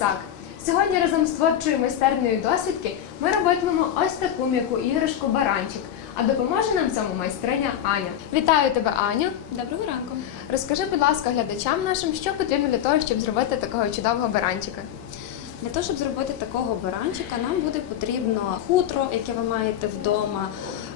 Іра Сьогодні разом з творчою майстернею досвідки ми робитимемо ось таку м'яку іграшку баранчик. А допоможе нам цьому майстриня Аня. Вітаю тебе, Аню! Доброго ранку. Розкажи, будь ласка, глядачам нашим, що потрібно для того, щоб зробити такого чудового баранчика. Для того, щоб зробити такого баранчика, нам буде потрібно хутро, яке ви маєте вдома.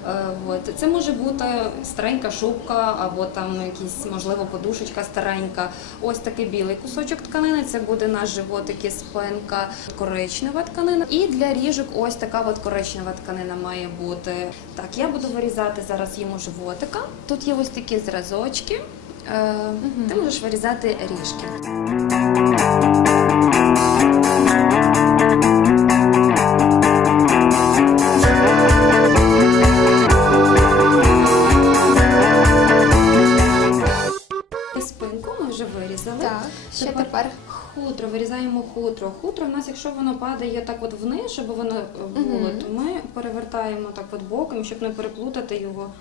Е, От. Це може бути старенька шубка або там якісь, можливо, подушечка старенька. Ось такий білий кусочок тканини. Це буде наш животик і спинка, коричнева тканина. І для ріжок ось така от коричнева тканина має бути. Так, я буду вирізати зараз йому животика. Тут є ось такі зразочки. Е, Ти можеш вирізати ріжки. Хутро, вирізаємо хутро. Хутро у нас, якщо воно падає так от вниз, щоб воно е, було, Мгм. то ми перевертаємо так от боком, щоб не переплутати його.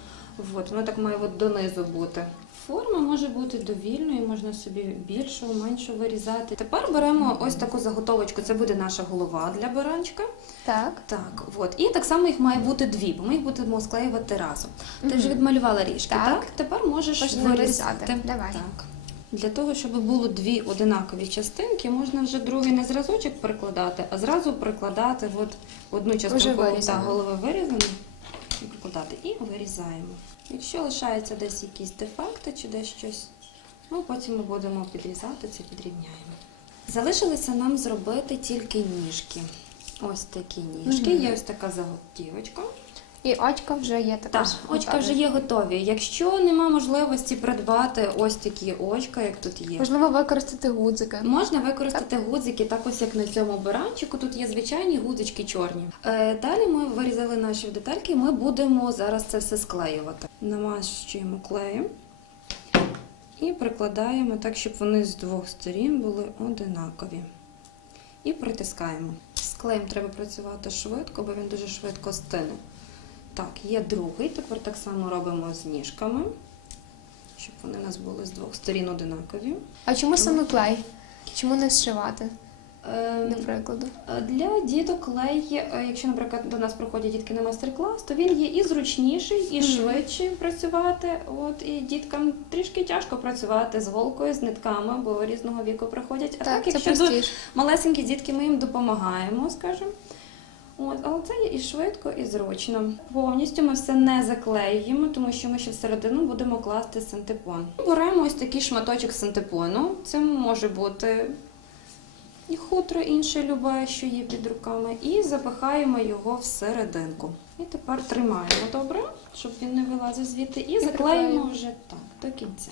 От, воно так має от донизу бути. Форма може бути довільною, можна собі більшу, меншу вирізати. Тепер беремо ось таку заготовочку. Це буде наша голова для баранчика. Так. Так, от. І так само їх має бути дві, бо ми їх будемо склеювати разом. Ти Мгм. вже відмалювала ріжки, Так. так? Тепер можеш Почнемо вирізати. вирізати. Давай. Так. Для того, щоб було дві одинакові частинки, можна вже другий не зразочок прикладати, а зразу прикладати от одну частинку та голови вирізану і прикладати. І вирізаємо. Якщо лишаються десь якісь дефекти чи десь щось, ну потім ми будемо підрізати це, підрівняємо. Залишилося нам зробити тільки ніжки. Ось такі ніжки. Мгм. Є ось така заготівочка. І очко вже є Так, також. очка вже є готові. Якщо нема можливості придбати ось такі очка, як тут є, Можливо, використати гудзики. можна використати гудзики, так ось як на цьому баранчику. Тут є звичайні гудзички чорні. Е, далі ми вирізали наші детальки. Ми будемо зараз це все склеювати. Намащуємо клеєм і прикладаємо так, щоб вони з двох сторін були одинакові. І притискаємо. З клеєм треба працювати швидко, бо він дуже швидко стине. Так, є другий. Тепер так само робимо з ніжками, щоб вони у нас були з двох сторін одинакові. А чому саме клей? Чому не зшивати, Е, до прикладу? Е, Для діток клей, е, якщо, наприклад, до нас приходять дітки на майстер-клас, то він є і зручніший, і Мгм. швидший працювати. От і діткам трішки тяжко працювати з голкою, з нитками, бо різного віку приходять. А так, це якщо малесенькі дітки, ми їм допомагаємо, скажімо. От, але це є і швидко, і зручно. Повністю ми все не заклеюємо, тому що ми ще всередину будемо класти синтепон. Беремо ось такий шматочок синтепону. Це може бути і хутро інше любе, що є під руками, і запихаємо його всерединку. І тепер тримаємо добре, щоб він не вилазив звідти, і заклеїмо вже так до кінця.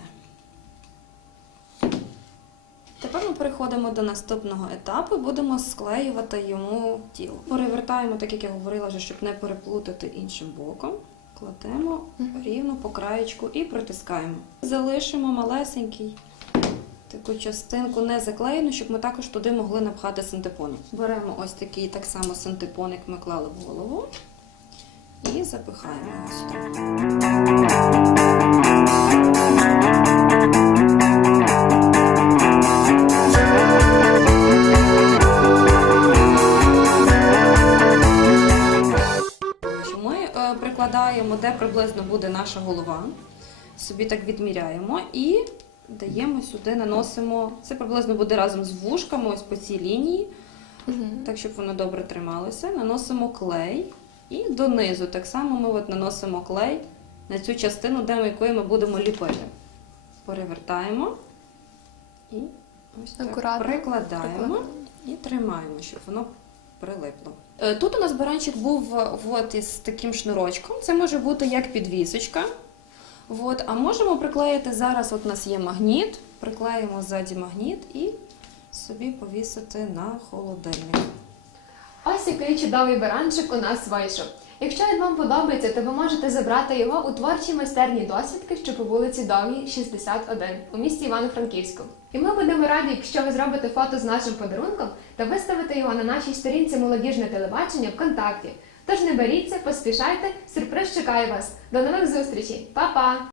Тепер ми переходимо до наступного етапу, будемо склеювати йому тіло. Перевертаємо, так як я говорила, щоб не переплутати іншим боком. Кладемо рівно по краєчку і притискаємо. Залишимо малесенький таку частинку не заклеєну, щоб ми також туди могли напхати синтепони. Беремо ось такий так само синтепон, як ми клали в голову, і запихаємо його сюди. Прикладаємо, де приблизно буде наша голова, собі так відміряємо і даємо сюди, наносимо. Це приблизно буде разом з вушками, ось по цій лінії, Мгм. так щоб воно добре трималося. Наносимо клей і донизу так само ми от наносимо клей на цю частину, де ми, якої ми будемо ліпити. Перевертаємо і ось так прикладаємо прикладаємо. і тримаємо, щоб воно прилипло. Е, Тут у нас баранчик був е, от із таким шнурочком. Це може бути як підвісочка. От, а можемо приклеїти зараз. От у нас є магніт, приклеїмо ззаді магніт і собі повісити на холодильник. Ось який чудовий баранчик у нас вийшов. Якщо він вам подобається, то ви можете забрати його у творчій майстерні досвідки, що по вулиці Довгій, 61 у місті Івано-Франківську. І ми будемо раді, якщо ви зробите фото з нашим подарунком та виставите його на нашій сторінці молодіжне телебачення ВКонтакті. Тож не беріться, поспішайте, сюрприз чекає вас. До нових зустрічей, Па-па!